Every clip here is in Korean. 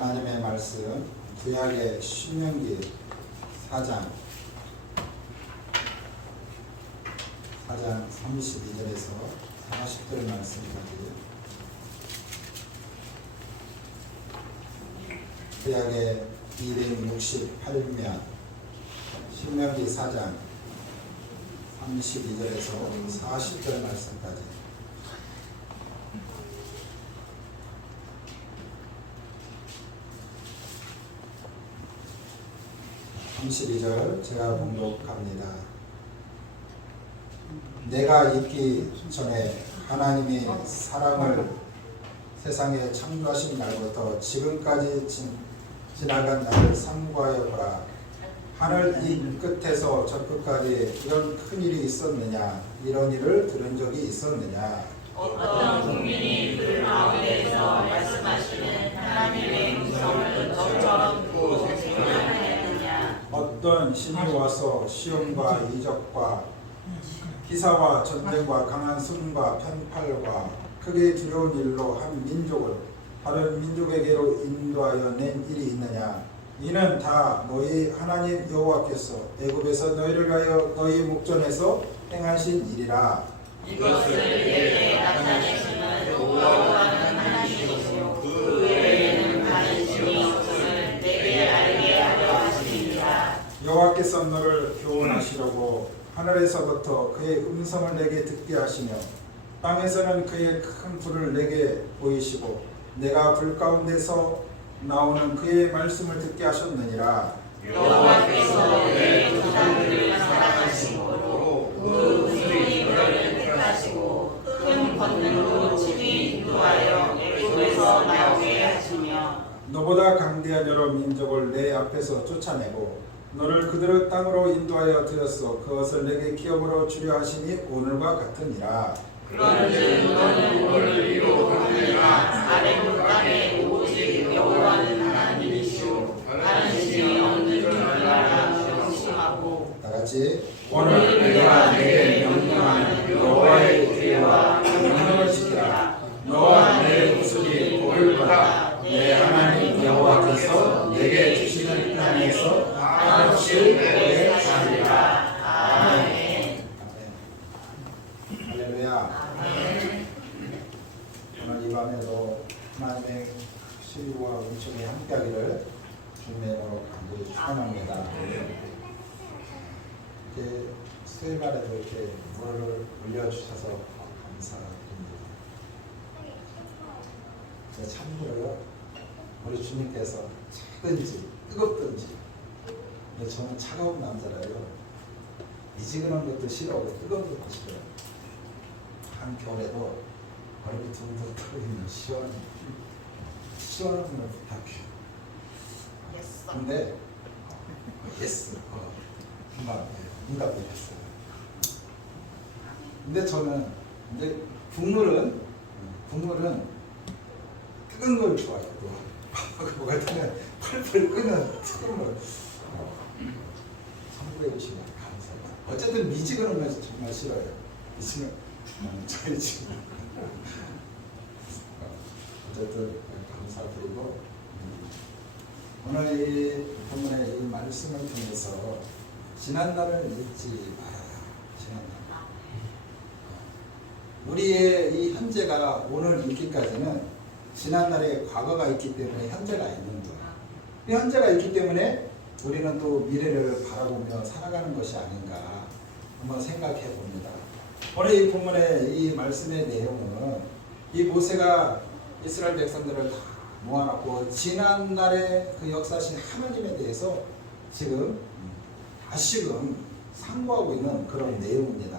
하나님의 말씀 구약의 신명기 4장 32절에서 40절 말씀까지 구약의 268면 신명기 4장 32절에서 40절 말씀까지 (32절) 제가 봉독합니다. 내가 있기 전에 하나님이 사람을 세상에 창조하신 날부터 지금까지 지나간 날을 삼고하여 보라. 하늘 이 끝에서 저 끝까지 이런 큰 일이 있었느냐? 이런 일을 들은 적이 있었느냐? 어떤 국민이 그 가운데서 말씀하시는 하나님의 음성을 너처럼 듣고 생각하였느냐? 어떤 신이 와서 시험과 이적과 기사와 전쟁과 강한 손과 편팔과 크게 두려운 일로 한 민족을 다른 민족에게로 인도하여 낸 일이 있느냐? 이는 다 너희 하나님 여호와께서 애굽에서 너희를 위하여 너희 목전에서 행하신 일이라. 이것을 내게 나타내시는 여호와는 하나님이시요 그 외에는 다른 신이 없음을 내게 알게 하려 하심이니라. 여호와께서 너를 교훈하시려고 하늘에서부터 그의 음성을 내게 듣게 하시며 땅에서는 그의 큰 불을 내게 보이시고 내가 불 가운데서 나오는 그의 말씀을 듣게 하셨느니라. 여호와께서 내 조상들을 사랑하심으로 그 우리 너를 택하시고 큰 권능으로 친히 인도하여 애굽에서 나오게 하시며 너보다 강대한 여러 민족을 내 앞에서 쫓아내고 너를 그들의 땅으로 인도하여 드렸어. 그것을 내게 기업으로 주려 하시니 오늘과 같으니라. 그런즉 너는 오늘 이로 하느니라. 아래로 땅에 오직 여호와는 하나님이시오 다른 신이 없는 줄 알아 명심하고. 다같이 오늘 내가 내게 명령하는 여호와의 규례와 명령을 지키라. 너와 내 후손이 복을 받아 내 하나님 여호와께서 내게 주시는 땅에서 한없이 오래 사리라. 아멘. 할렐루야. 오늘 이 밤에도 하나님의 시리와 은총이 함께하기를 주님의 이름으로 간절히 축원합니다. 이렇게 수요일날에도 이렇게 물을 올려주셔서 감사드립니다. 찬물을 우리 주님께서 차든지 뜨겁든지, 근데 저는 차가운 남자라요. 미지근한 것도 싫어하고 뜨거운 것도 싫어요. 한겨울에도 얼굴이 둥둥 털어있는 시원한 물 부탁해요. 근데 예스 응답이 됐어요. 근데 저는 이제 국물은 뜨거운 걸 좋아해요. 밥하고 같으면 펄펄 끓는 뜨거운 걸 선물해 주시면 감사해요. 어쨌든 미지근한 건 정말 싫어요. 미지근 저희 지금 어쨌든 감사드리고 오늘 이 본문의 이 말씀을 통해서 지난날을 잊지 마라. 지난날 우리의 이 현재가 오늘 있기까지는 지난날의 과거가 있기 때문에 현재가 있는 거예요. 이 현재가 있기 때문에 우리는 또 미래를 바라보며 살아가는 것이 아닌가 한번 생각해 봅니다. 오늘 이 본문의 이 말씀의 내용은 이 모세가 이스라엘 백성들을 다 모아놓고 지난날의 그 역사신 하나님에 대해서 지금 다시금 상고하고 있는 그런 내용입니다.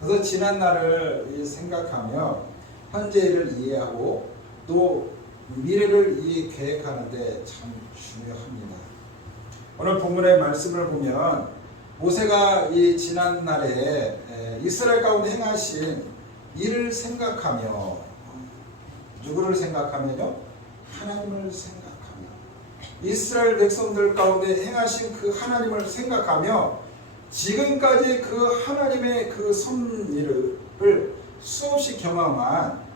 그래서 지난날을 생각하며 현재를 이해하고 또 미래를 계획하는데 참 중요합니다. 오늘 본문의 말씀을 보면 모세가 이 지난날에 이스라엘 가운데 행하신 일을 생각하며 누구를 생각하면요? 하나님을 생각하며 이스라엘 백성들 가운데 행하신 그 하나님을 생각하며 지금까지 그 하나님의 그 섭리를 수없이 경험한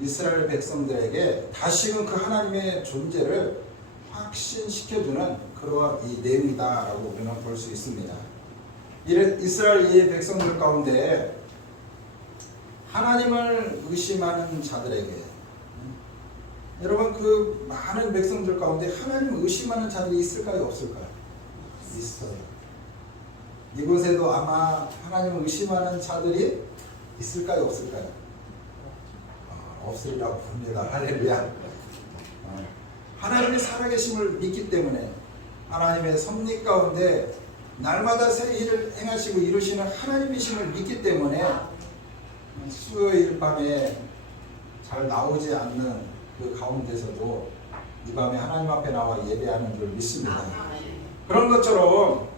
이스라엘 백성들에게 다시금 그 하나님의 존재를 확신시켜주는 그러한 이 내용이다라고 우리는 볼 수 있습니다. 이스라엘 이 백성들 가운데 하나님을 의심하는 자들에게, 여러분 그 많은 백성들 가운데 하나님을 의심하는 자들이 있을까요, 없을까요? 있어요. 이곳에도 아마 하나님을 의심하는 자들이 있을까요, 없을까요? 없으리라고 봅니다. 할렐루야. 하나님의 살아계심을 믿기 때문에, 하나님의 섭리 가운데 날마다 새 일을 행하시고 이루시는 하나님이심을 믿기 때문에 수요일 밤에 잘 나오지 않는 그 가운데서도 이 밤에 하나님 앞에 나와 예배하는 줄 믿습니다. 그런 것처럼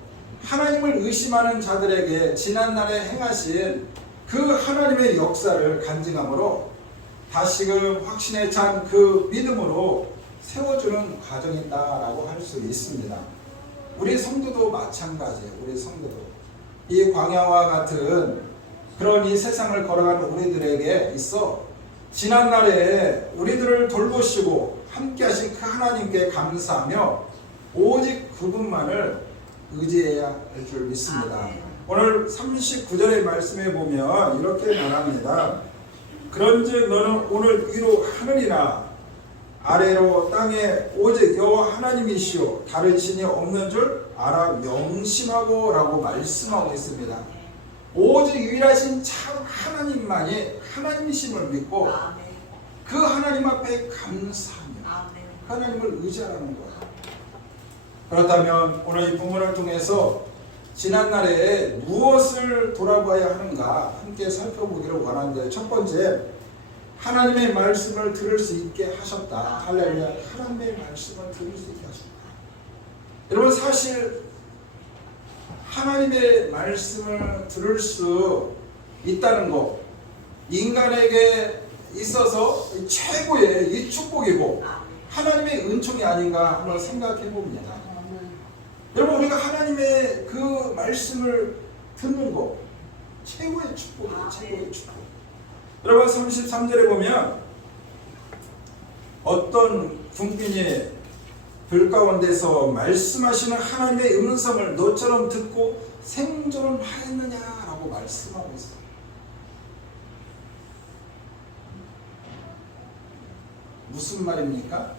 하나님을 의심하는 자들에게 지난날에 행하신 그 하나님의 역사를 간증함으로 다시금 확신에 찬 그 믿음으로 세워주는 과정이다라고 할 수 있습니다. 우리 성도도 마찬가지예요. 우리 성도도 이 광야와 같은 그런 이 세상을 걸어가는 우리들에게 있어 지난날에 우리들을 돌보시고 함께 하신 그 하나님께 감사하며 오직 그분만을 의지해야 할 줄 믿습니다. 오늘 39절의 말씀에 보면 이렇게 말합니다. 그런즉 너는 오늘 위로 하늘이나 아래로 땅에 오직 여호와 하나님이시오 다른 신이 없는 줄 알아 명심하고 라고 말씀하고 있습니다. 오직 유일하신 참 하나님만이 하나님이심을 믿고 그 하나님 앞에 감사하며 하나님을 의지하라는 거예요. 그렇다면 오늘 이 본문을 통해서 지난날에 무엇을 돌아봐야 하는가 함께 살펴보기를 원하는데, 첫 번째, 하나님의 말씀을 들을 수 있게 하셨다. 할렐루야. 하나님의 말씀을 들을 수 있게 하셨다. 여러분, 사실 하나님의 말씀을 들을 수 있다는 것, 인간에게 있어서 최고의 이 축복이고 하나님의 은총이 아닌가 한번 생각해 봅니다. 여러분, 우리가 하나님의 그 말씀을 듣는 것 최고의 축복이에요. 최고의 축복. 여러분, 33절에 보면 어떤 군인이 들 가운데서 말씀하시는 하나님의 음성을 너처럼 듣고 생존하였느냐라고 말씀하고 있어요. 무슨 말입니까?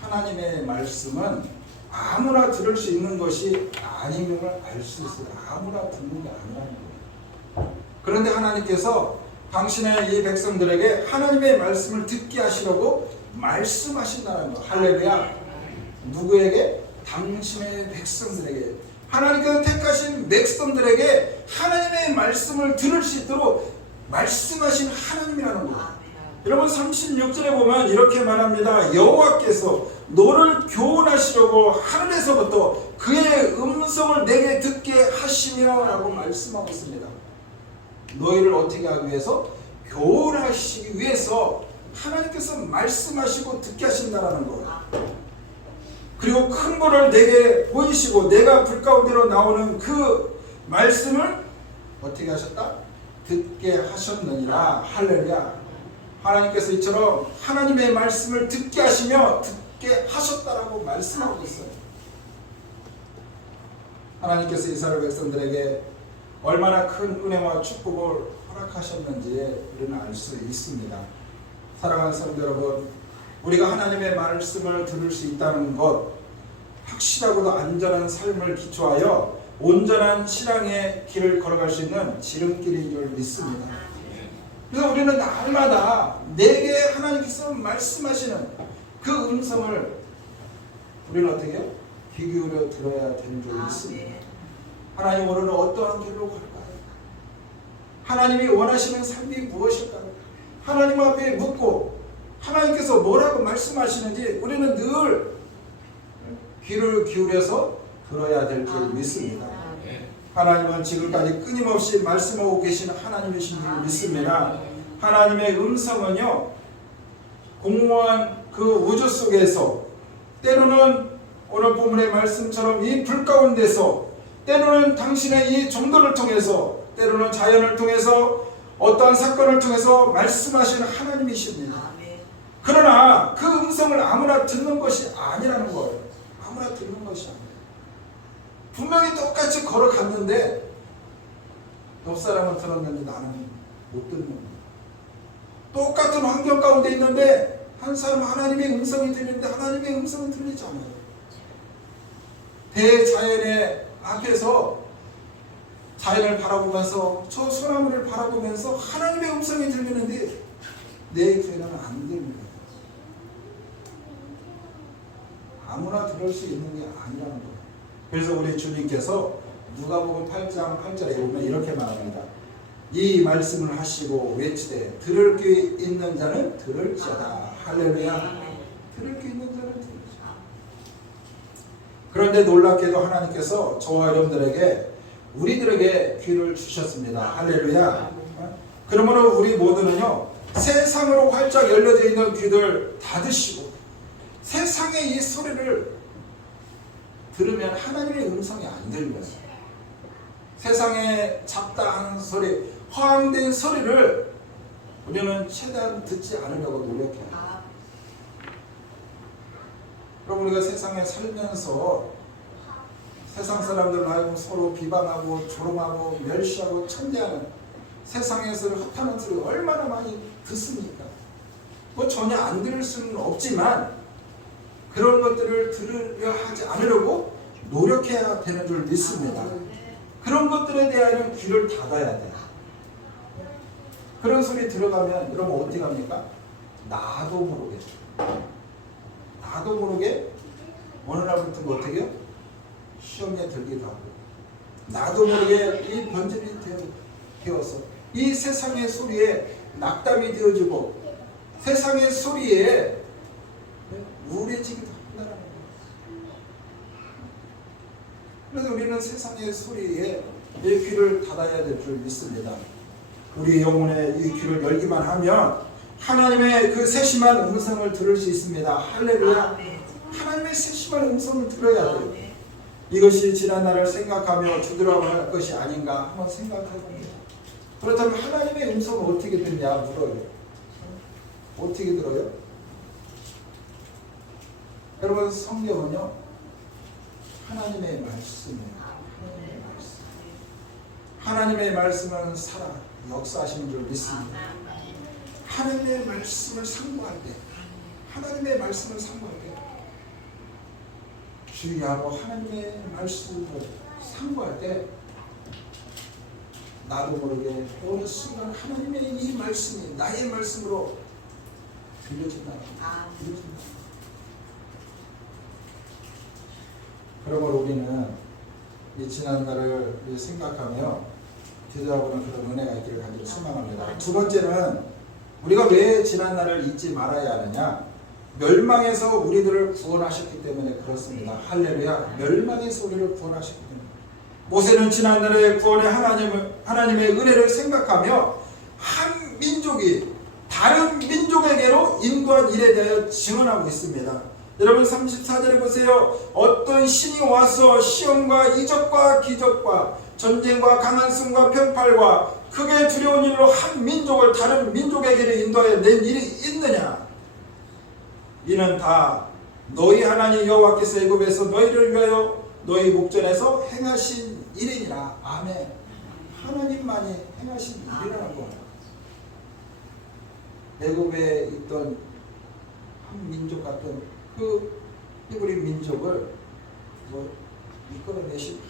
하나님의 말씀은 아무나 들을 수 있는 것이 아님을 알 수 있어요. 아무나 듣는 게 아니라는 거예요. 그런데 하나님께서 당신의 이 백성들에게 하나님의 말씀을 듣게 하시려고 말씀하신다는 거. 할렐루야. 누구에게? 당신의 백성들에게. 하나님께서 택하신 백성들에게 하나님의 말씀을 들을 수 있도록 말씀하신 하나님이라는 거예요. 여러분, 36절에 보면 이렇게 말합니다. 여호와께서 너를 교훈하시려고 하늘에서부터 그의 음성을 내게 듣게 하시며 라고 말씀하고 있습니다. 너희를 어떻게 하기 위해서? 교훈하시기 위해서 하나님께서 말씀하시고 듣게 하신다는 거예요. 그리고 큰 벌을 내게 보이시고 내가 불 가운데로 나오는 그 말씀을 어떻게 하셨다? 듣게 하셨느니라. 할렐루야. 하나님께서 이처럼 하나님의 말씀을 듣게 하시며 듣게 하셨다라고 말씀하고 있어요. 하나님께서 이스라엘 백성들에게 얼마나 큰 은혜와 축복을 허락하셨는지 우리는 알 수 있습니다. 사랑하는 성도 여러분, 우리가 하나님의 말씀을 들을 수 있다는 것, 확실하고도 안전한 삶을 기초하여 온전한 신앙의 길을 걸어갈 수 있는 지름길인 줄 믿습니다. 그래서 우리는 날마다 내게 하나님께서 말씀하시는 그 음성을 우리는 어떻게 해요? 귀 기울여 들어야 되는 줄 믿습니다. 하나님 오늘은 어떠한 길로 갈까요? 하나님이 원하시는 삶이 무엇일까요? 하나님 앞에 묻고 하나님께서 뭐라고 말씀하시는지 우리는 늘 귀를 기울여서 들어야 될 줄 믿습니다. 하나님은 지금까지 끊임없이 말씀하고 계시는 하나님이신 줄 믿습니다. 하나님의 음성은요, 공허한 그 우주 속에서, 때로는 오늘 본문의 말씀처럼 이 불 가운데서, 때로는 당신의 이 종도를 통해서, 때로는 자연을 통해서 어떠한 사건을 통해서 말씀하시는 하나님이십니다. 아멘. 그러나 그 음성을 아무나 듣는 것이 아니라는 거예요. 아무나 듣는 것이 아니에요. 분명히 똑같이 걸어갔는데 옆 사람은 들었는데 나는 못 듣는 거예요. 똑같은 환경 가운데 있는데 한 사람 하나님의 음성이 들리는데 하나님의 음성은 들리지 않아요. 대자연의 앞에서 자연을 바라보면서 저 소나무를 바라보면서 하나님의 음성이 들리는데 내 귀에는 안 들립니다. 아무나 들을 수 있는 게 아니라는 거예요. 그래서 우리 주님께서 누가복음 8장 8절에 보면 이렇게 말합니다. 이 말씀을 하시고 외치되 들을 귀 있는 자는 들을지어다. 할렐루야. 들을 귀 있는 자는 들을지어다. 그런데 놀랍게도 하나님께서 저와 여러분들에게 우리들에게 귀를 주셨습니다. 할렐루야. 그러므로 우리 모두는요 세상으로 활짝 열려져 있는 귀들 닫으시고 세상의 이 소리를 들으면 하나님의 음성이 안 들려요. 세상의 잡다한 소리, 허황된 소리를 우리는 최대한 듣지 않으려고 노력해요. 그럼 우리가 세상에 살면서 세상 사람들 하여금 서로 비방하고 조롱하고 멸시하고 천대하는 세상에서 헛하는 소리 얼마나 많이 듣습니까? 뭐 전혀 안 들을 수는 없지만 그런 것들을 들으려 하지 않으려고 노력해야 되는 줄 믿습니다. 그런 것들에 대한 귀를 닫아야 돼요. 그런 소리 들어가면 여러분 어떻게 합니까? 나도 모르게 어느 날부터 뭐 어떻게 해요? 시험에 들기도 하고 나도 모르게 이 번짐이 되어서 이 세상의 소리에 낙담이 되어지고 세상의 소리에 우울해지기도 한다는 거예요. 그래서 우리는 세상의 소리에 이 귀를 닫아야 될 줄 믿습니다. 우리 영혼의 이 귀를 열기만 하면 하나님의 그 세심한 음성을 들을 수 있습니다. 할렐루야. 하나님의 세심한 음성을 들어야 돼요. 이것이 지난 날을 생각하며 주들어갈 것이 아닌가 한번 생각해 봅니다. 그렇다면 하나님의 음성을 어떻게 듣냐 물어요. 어떻게 들어요? 여러분 성경은요 하나님의 말씀이에요. 하나님의 말씀은 살아 역사하시는 줄 믿습니다. 하나님의 말씀을 상고할 때 주의하고 하나님의 말씀을 상고할 때 나도 모르게 어느 순간 하나님의 이 말씀이 나의 말씀으로 들려진다. 그러므로 우리는 이 지난날을 생각하며 되돌아보는 그런 은혜가 있기를 간절히 소망합니다. 두 번째는 우리가 왜 지난날을 잊지 말아야 하느냐? 멸망에서 우리들을 구원하셨기 때문에 그렇습니다. 할렐루야. 멸망에서 우리를 구원하셨기 때문에. 모세는 지난날의 구원의 하나님의 은혜를 생각하며 한 민족이 다른 민족에게로 인도한 일에 대하여 증언하고 있습니다. 여러분 34절에 보세요. 어떤 신이 와서 시험과 이적과 기적과 전쟁과 강한 숨과 편팔과 크게 두려운 일로 한 민족을 다른 민족에게로 인도하여 낸 일이 있느냐? 이는 다 너희 하나님 여호와께서 애굽에서 너희를 위하여 너희 목전에서 행하신 일이니라. 아멘. 하나님만이 행하신 일이라는 거예요. 애굽에 있던 한 민족 같은 그 히브리 민족을 이끌어내신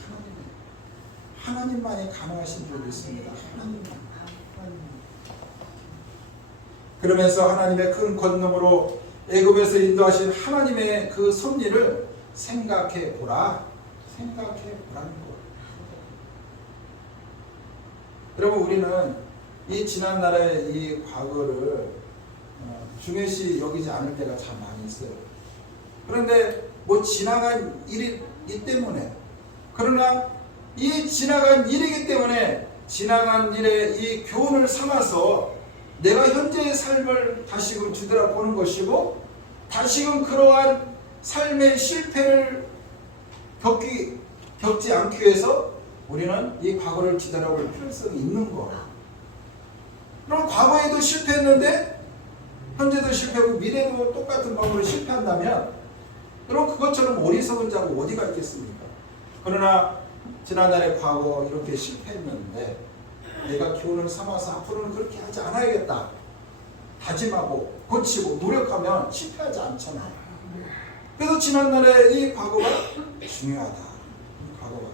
하나님만이 가능하신 줄 믿습니다. 하나님만. 그러면서 하나님의 큰 권능으로 애굽에서 인도하신 하나님의 그 섭리를 생각해 보라는 거예요. 여러분 우리는 이 지난날의 이 과거를 중요시 여기지 않을 때가 참 많이 있어요. 그런데 뭐 지나간 일이기 때문에 그러나 이 지나간 일이기 때문에 지나간 일의 이 교훈을 삼아서 내가 현재의 삶을 다시금 뒤돌아보는 것이고 다시금 그러한 삶의 실패를 겪지 않기 위해서 우리는 이 과거를 뒤돌아볼 필요성이 있는 거예요. 그럼 과거에도 실패했는데 현재도 실패하고 미래도 똑같은 방법으로 실패한다면 그럼 그것처럼 어리석은 자가 어디가 있겠습니까? 그러나 지난날의 과거 이렇게 실패했는데 내가 교훈을 삼아서 앞으로는 그렇게 하지 않아야겠다 다짐하고 고치고 노력하면 실패하지 않잖아요. 그래서 지난날의 이 과거가 중요하다. 이 과거가.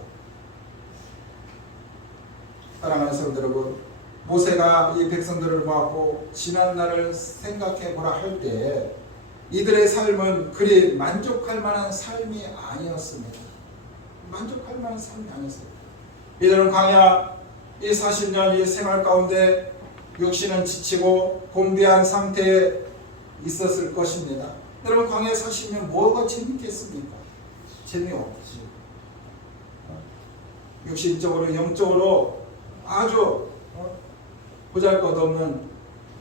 사랑하는 성도 여러분, 모세가 이 백성들을 모았고 지난날을 생각해 보라 할 때 이들의 삶은 그리 만족할 만한 삶이 아니었습니다. 만족할 만한 삶이 아니었어요. 이들은 광야 이 40년 이 생활 가운데 육신은 지치고 곤비한 상태에 있었을 것입니다. 여러분 광야 40년 뭐가 재밌겠습니까? 재미없지. 육신적으로 영적으로 아주 보잘것없는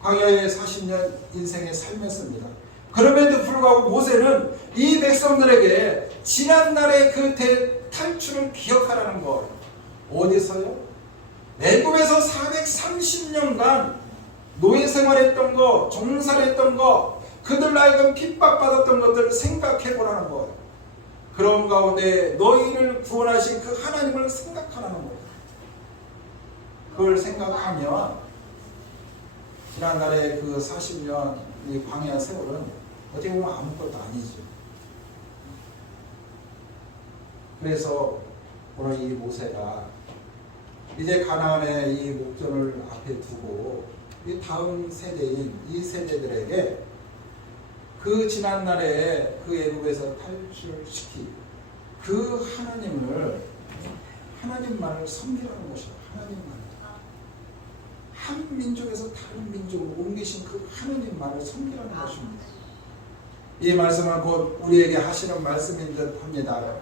광야의 40년 인생의 삶이었습니다. 그럼에도 불구하고 모세는 이 백성들에게 지난날의 그 탈출을 기억하라는 거예요. 어디서요? 애굽에서 430년간 노예 생활했던 거, 종살했던 거, 그들 하여금 핍박받았던 것들을 생각해 보라는 거예요. 그런 가운데 너희를 구원하신 그 하나님을 생각하라는 거예요. 그걸 생각하면 지난날의 그 40년 이 광야 세월은 어떻게 보면 아무것도 아니죠. 그래서 오늘 이 모세가 이제 가나안의 이 목전을 앞에 두고 이 다음 세대인 이 세대들에게 그 지난날에 그 애굽에서 탈출시키 그 하나님만을 섬기라는 것이다. 하나님만. 한 민족에서 다른 민족으로 옮기신 그 하나님만을 섬기라는 것입니다. 이 말씀은 곧 우리에게 하시는 말씀인 듯 합니다.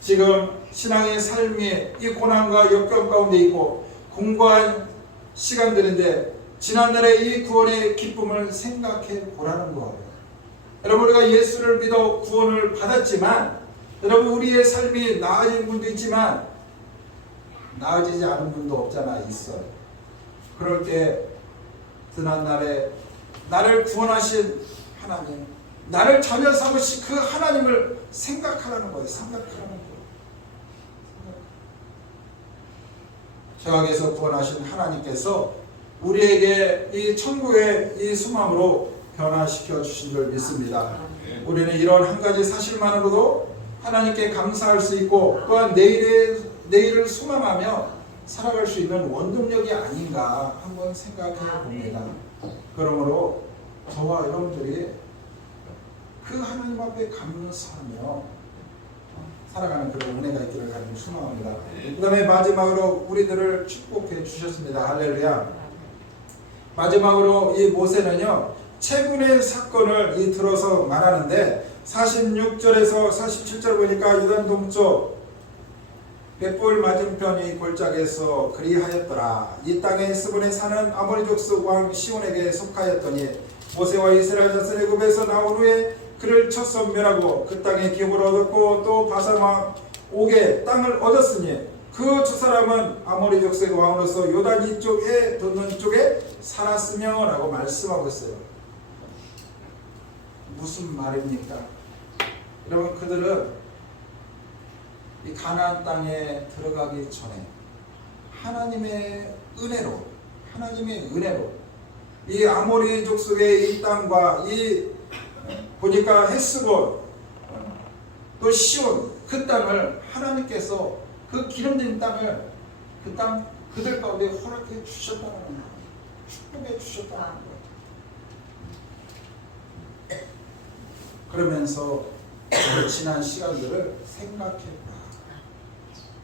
지금 신앙의 삶이 이 고난과 역경 가운데 있고 공고한 시간들인데 지난날의 이 구원의 기쁨을 생각해 보라는 거예요. 여러분 우리가 예수를 믿어 구원을 받았지만 여러분 우리의 삶이 나아진 분도 있지만 나아지지 않은 분도 없잖아. 있어요. 그럴 때 지난날에 나를 구원하신 하나님, 나를 자녀 삼으신 그 하나님을 생각하라는 거예요. 생각하라는 거예요. 죄악에서 구원하신 하나님께서 우리에게 이 천국의 이 소망으로 변화시켜 주신 줄 믿습니다. 우리는 이런 한 가지 사실만으로도 하나님께 감사할 수 있고 또한 내일을 소망하며 살아갈 수 있는 원동력이 아닌가 한번 생각해 봅니다. 그러므로 저와 여러분들이 그 하나님 앞에 감사하며 살아가는 그런 은혜가 있기를 간절히 소망합니다. 그 다음에 마지막으로 우리들을 축복해 주셨습니다. 할렐루야. 마지막으로 이 모세는요 최근의 사건을 들어서 말하는데 46절에서 47절 보니까 유단 동쪽 벳볼 맞은편 이 골짜기에서 그리하였더라. 이 땅에 스본에 사는 아모리 족속 왕 시온에게 속하였더니 모세와 이스라엘 자손 애굽에서 나온 후에 그를 첫 선멸하고 그 땅에 기업을 얻었고 또 바산 왕 옥의 땅을 얻었으니 그 두 사람은 아모리 족속의 왕으로서 요단 이쪽에 돋는 쪽에 살았으며 라고 말씀하고 있어요. 무슨 말입니까? 여러분 그들은 이 가나안 땅에 들어가기 전에 하나님의 은혜로 이 아모리 족속의 이 땅과 이 보니까 헷스본 또 시온 그 땅을 하나님께서 그 기름진 땅을 그 땅 그들 가운데 허락해 주셨다는 거예요. 축복해 주셨다는 거예요. 그러면서 지난 시간들을 생각해봐.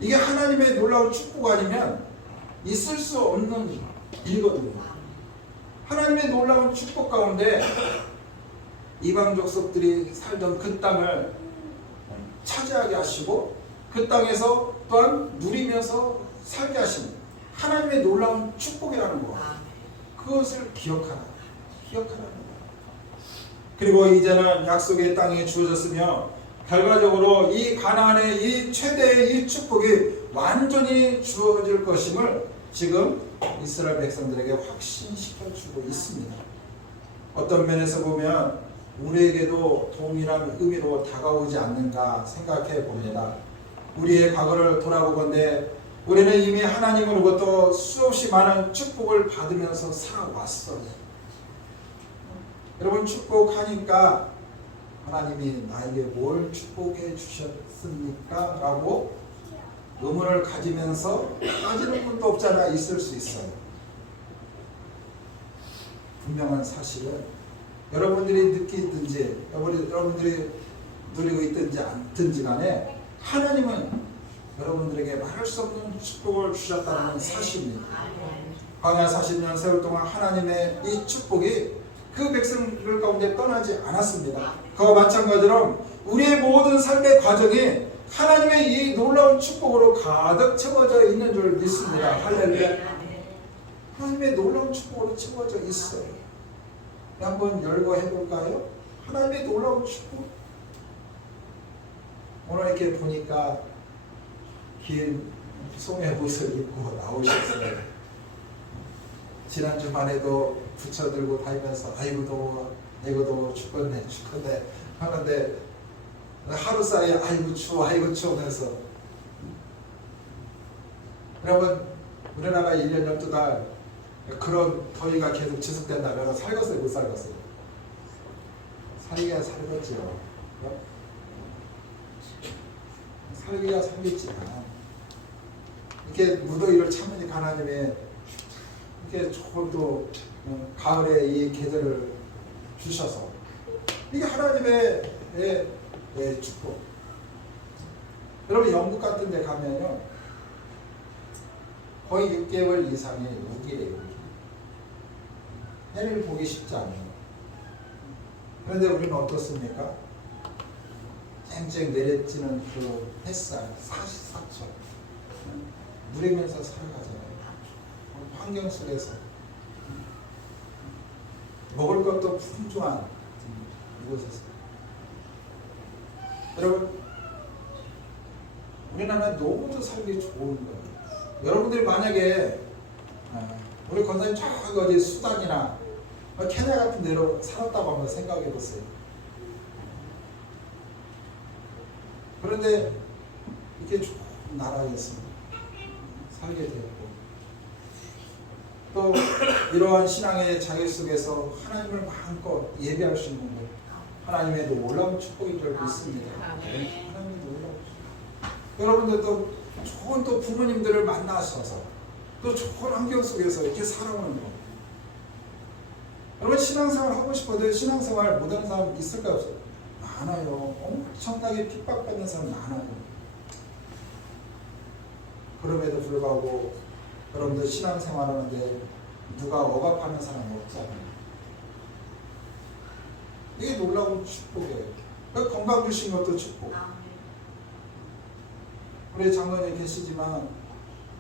이게 하나님의 놀라운 축복 아니면 있을 수 없는 일거든요. 하나님의 놀라운 축복 가운데 이방 족속들이 살던 그 땅을 차지하게 하시고 그 땅에서 또한 누리면서 살게 하시는 하나님의 놀라운 축복이라는 거. 그것을 기억하라는 거예요. 그리고 이제는 약속의 땅이 주어졌으며 결과적으로 이 가나안의 이 최대의 이 축복이 완전히 주어질 것임을 지금 이스라엘 백성들에게 확신시켜주고 있습니다. 어떤 면에서 보면 우리에게도 동일한 의미로 다가오지 않는가 생각해 봅니다. 우리의 과거를 돌아보건대 우리는 이미 하나님으로부터 수없이 많은 축복을 받으면서 살아왔어요. 여러분, 축복하니까 하나님이 나에게 뭘 축복해 주셨습니까? 라고 의문을 가지면서 따지는 분도 없잖아 있을 수 있어요. 분명한 사실은 여러분들이 느끼든지 여러분들이 누리고 있든지 않든지 간에 하나님은 여러분들에게 말할 수 없는 축복을 주셨다는 사실입니다. 광야 40년 세월 동안 하나님의 이 축복이 그 백성들 가운데 떠나지 않았습니다. 그와 마찬가지로 우리의 모든 삶의 과정이 하나님의 이 놀라운 축복으로 가득 채워져 있는 줄 믿습니다. 할렐루야. 하나님의 놀라운 축복으로 채워져 있어요. 한번 열거 해볼까요? 하나님의 놀라운 축복. 오늘 이렇게 보니까 긴 소매옷을 입고 나오셨어요. 지난주만 해도 부처 들고 다니면서 아이고 더워 죽겠네 하는데 하루 사이에 아이고 추워 하면서 여러분, 우리나라 1년 12달 그런 더위가 계속 지속된다면 살겠어요? 못 살겠어요? 살기야 살겠지요. 살기야 살겠지만 이렇게 무더위를 참으니까 하나님의 이렇게 조금 더 가을에 이 계절을 주셔서 이게 하나님의 축복. 여러분, 영국 같은 데 가면요 거의 6개월 이상의 우기예요. 해를 보기 쉽지 않아요. 그런데 우리는 어떻습니까? 쨍쨍 내려지는 그 햇살 44초 누리면서 살아가잖아요. 환경 속에서 먹을 것도 풍부한 이곳에서. 여러분, 우리나라는 너무도 살기 좋은 거예요. 여러분들이 만약에 우리 권사님 저 어디 수단이나 케냐 같은 데로 살았다고 한번 생각해 보세요. 그런데 이렇게 좋은 나라에서 살게 되었고 또 이러한 신앙의 자기 속에서 하나님을 마음껏 예배할 수 있는 것, 하나님의 놀라운 축복인 줄 믿습니다. 하나님의 놀라운 축복. 여러분들도 좋은 또 부모님들을 만나셔서 또 좋은 환경 속에서 이렇게 살아오는 것. 여러분, 신앙생활 하고 싶어도 신앙생활 못하는 사람 있을까요? 없어요? 많아요. 엄청나게 핍박받는 사람 많아요. 그럼에도 불구하고 여러분들 신앙생활 하는데 누가 억압하는 사람이 없잖아요. 이게 놀라운 축복이에요. 건강 주신 것도 축복. 우리 장로님 계시지만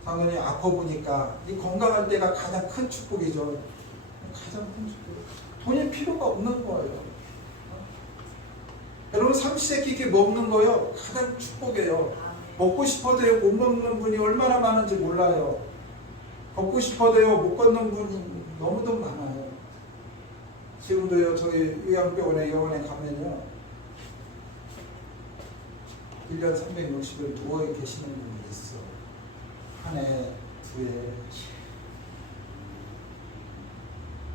장로님 아파 보니까 이 건강할 때가 가장 큰 축복이죠. 가장 큰 축복. 돈이 필요가 없는 거예요. 여러분, 삼시세끼 이렇게 먹는 거요 가장 축복이에요. 먹고 싶어도요 못 먹는 분이 얼마나 많은지 몰라요. 걷고 싶어도요 못 걷는 분이 너무도 많아요. 지금도요 저희 요양병원에 가면요 1년 360일 누워 계시는 분이 있어. 한 해, 두 해,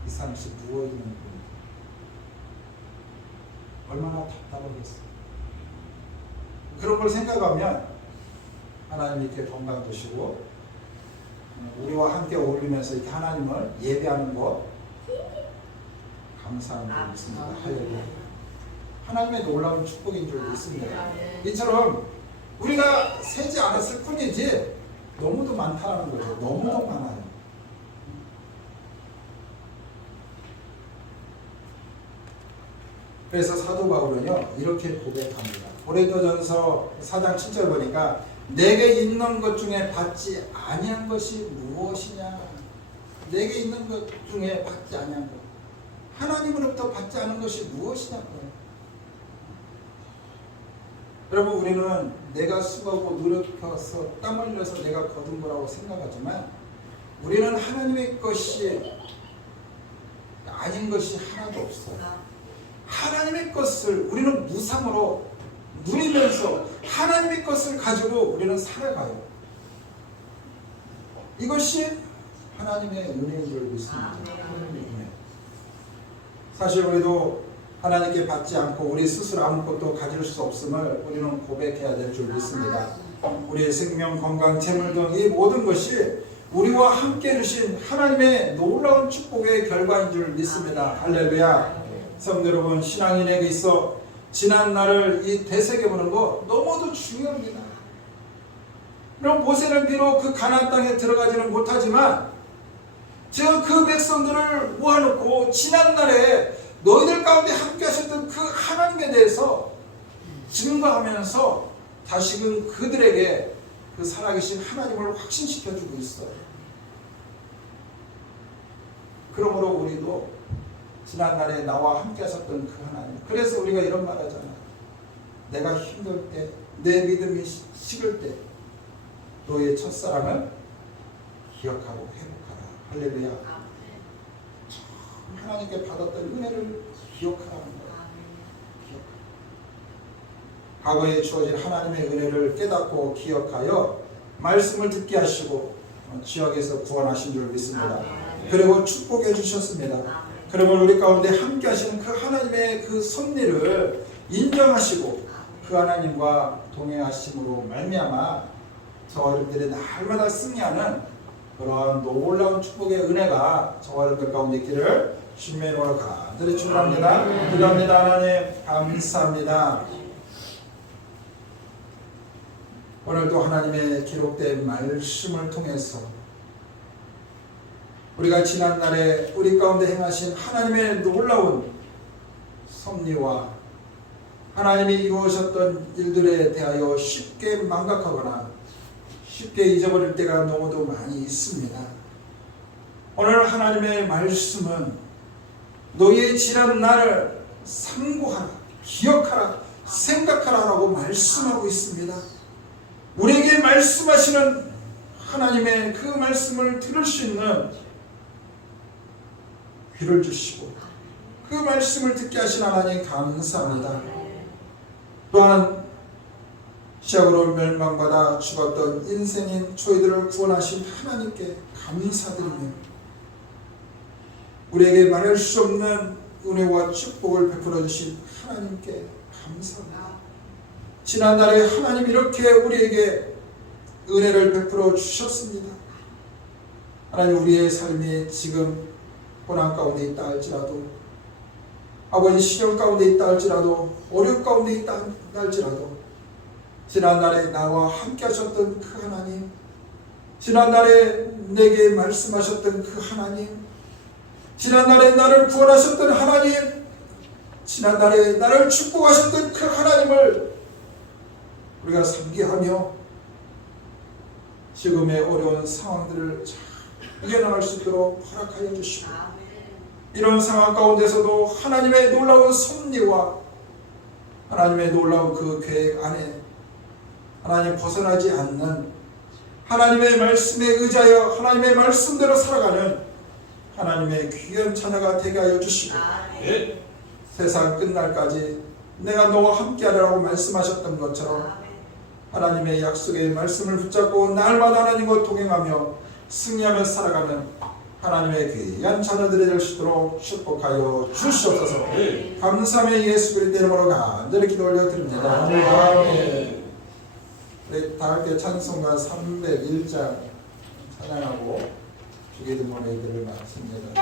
2, 3씩 누워 있는 분. 얼마나 답답하겠어. 그런 걸 생각하면 하나님 이렇게 건강 주시고 우리와 함께 어울리면서 이렇게 하나님을 예배하는 것 감사한 줄 믿습니다. 할렐루야. 하나님의 놀라운 축복인 줄 믿습니다. 이처럼 우리가 세지 않았을 뿐이지 너무도 많다는 거죠. 너무도 많아요. 그래서 사도 바울은요 이렇게 고백합니다. 고린도전서 4장 7절 보니까 내게 있는 것 중에 받지 아니한 것이 무엇이냐. 내게 있는 것 중에 받지 아니한 것, 하나님으로부터 받지 않은 것이 무엇이냐고요. 여러분, 우리는 내가 수고하고 노력해서 땀 흘려서 내가 거둔 거라고 생각하지만 우리는 하나님의 것이 아닌 것이 하나도 없어요. 하나님의 것을 우리는 무상으로 누리면서 하나님의 것을 가지고 우리는 살아가요. 이것이 하나님의 은혜인 줄 믿습니다. 하나님의 은혜. 사실 우리도 하나님께 받지 않고 우리 스스로 아무것도 가질 수 없음을 우리는 고백해야 될 줄 믿습니다. 우리의 생명, 건강, 재물 등 이 모든 것이 우리와 함께 해주신 하나님의 놀라운 축복의 결과인 줄 믿습니다. 할렐루야. 성도 여러분, 신앙인에게 있어 지난 날을 이 되새겨보는 거 너무도 중요합니다. 그럼 모세는 비록 그 가나안 땅에 들어가지는 못하지만 그 백성들을 모아놓고 지난 날에 너희들 가운데 함께 하셨던 그 하나님에 대해서 증거하면서 다시금 그들에게 그 살아계신 하나님을 확신시켜주고 있어요. 그러므로 우리도 지난날에 나와 함께 하셨던 그 하나님, 그래서 우리가 이런 말 하잖아요. 내가 힘들 때, 내 믿음이 식을 때 너의 첫사랑을 기억하고 회복하라. 할렐루야. 하나님께 받았던 은혜를 기억하라는 거예요. 과거에 주어진 하나님의 은혜를 깨닫고 기억하여 말씀을 듣게 하시고 지역에서 구원하신 줄 믿습니다. 그리고 축복해 주셨습니다. 그러면 우리 가운데 함께 하시는 그 하나님의 그 섭리를 인정하시고 그 하나님과 동행하심으로 말미암아 저와 여러분들이 날마다 승리하는 그러한 놀라운 축복의 은혜가 저와 여러분들 가운데 있기를 주님의 이름으로 간절히 축원합니다. 기도합니다. 하나님 감사합니다. 오늘도 하나님의 기록된 말씀을 통해서 우리가 지난날에 우리 가운데 행하신 하나님의 놀라운 섭리와 하나님이 이루어졌던 일들에 대하여 쉽게 망각하거나 쉽게 잊어버릴 때가 너무도 많이 있습니다. 오늘 하나님의 말씀은 너희의 지난 날을 상고하라, 기억하라, 생각하라라고 말씀하고 있습니다. 우리에게 말씀하시는 하나님의 그 말씀을 들을 수 있는 귀를 주시고 그 말씀을 듣게 하신 하나님 감사합니다. 또한 시작으로 멸망받아 죽었던 인생인 저희들을 구원하신 하나님께 감사드리며 우리에게 말할 수 없는 은혜와 축복을 베풀어 주신 하나님께 감사합니다. 지난날에 하나님 이렇게 우리에게 은혜를 베풀어 주셨습니다. 하나님 우리의 삶이 지금 고난 가운데 있다 할지라도 아버지 시련 가운데 있다 할지라도 어려움 가운데 있다 할지라도 지난날에 나와 함께 하셨던 그 하나님, 지난날에 내게 말씀하셨던 그 하나님, 지난날에 나를 구원하셨던 하나님, 지난날에 나를 축복하셨던 그 하나님을 우리가 상기하며 지금의 어려운 상황들을 잘 이겨나갈 수 있도록 허락하여 주시고 이런 상황 가운데서도 하나님의 놀라운 섭리와 하나님의 놀라운 그 계획 안에 하나님 벗어나지 않는 하나님의 말씀에 의지하여 하나님의 말씀대로 살아가는 하나님의 귀한 자녀가 되게 하여 주시고 세상 끝날까지 내가 너와 함께하리라고 말씀하셨던 것처럼 하나님의 약속의 말씀을 붙잡고 날마다 하나님과 동행하며 승리하며 살아가는 하나님의 귀한 자녀들이 될 수 있도록 축복하여 주시옵소서. 감사하며 예수 그리스도의 이름으로 간절히 기도 올려드립니다. 아멘. 네, 다 함께 찬송가 301장 찬양하고 주기도문 예배를 마칩니다.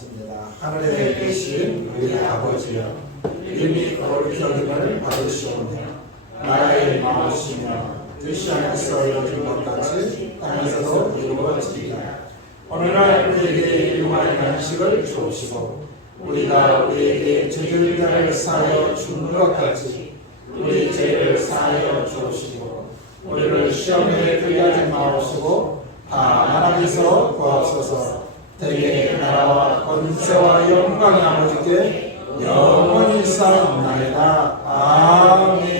기도하십니다. 하늘에 계신 우리 아버지여, 이름이 거룩히 여김을 받으시오며 나라의 마음이시며 뜻이 하늘에서 이루어진 것 같이 땅에서도 이루어지리라. 오늘날 우리에게 일용할 양식을 주옵시고 우리가 우리에게 죄를 사하여 준 것 같이 우리 죄를 사하여 주옵시고 우리를 시험에 들게 하지 마옵시고 다만 하나님께서 구하옵소서. 대개 나라와 권세와 영광이 아버지께 영원히 쌓였나이다. 아멘.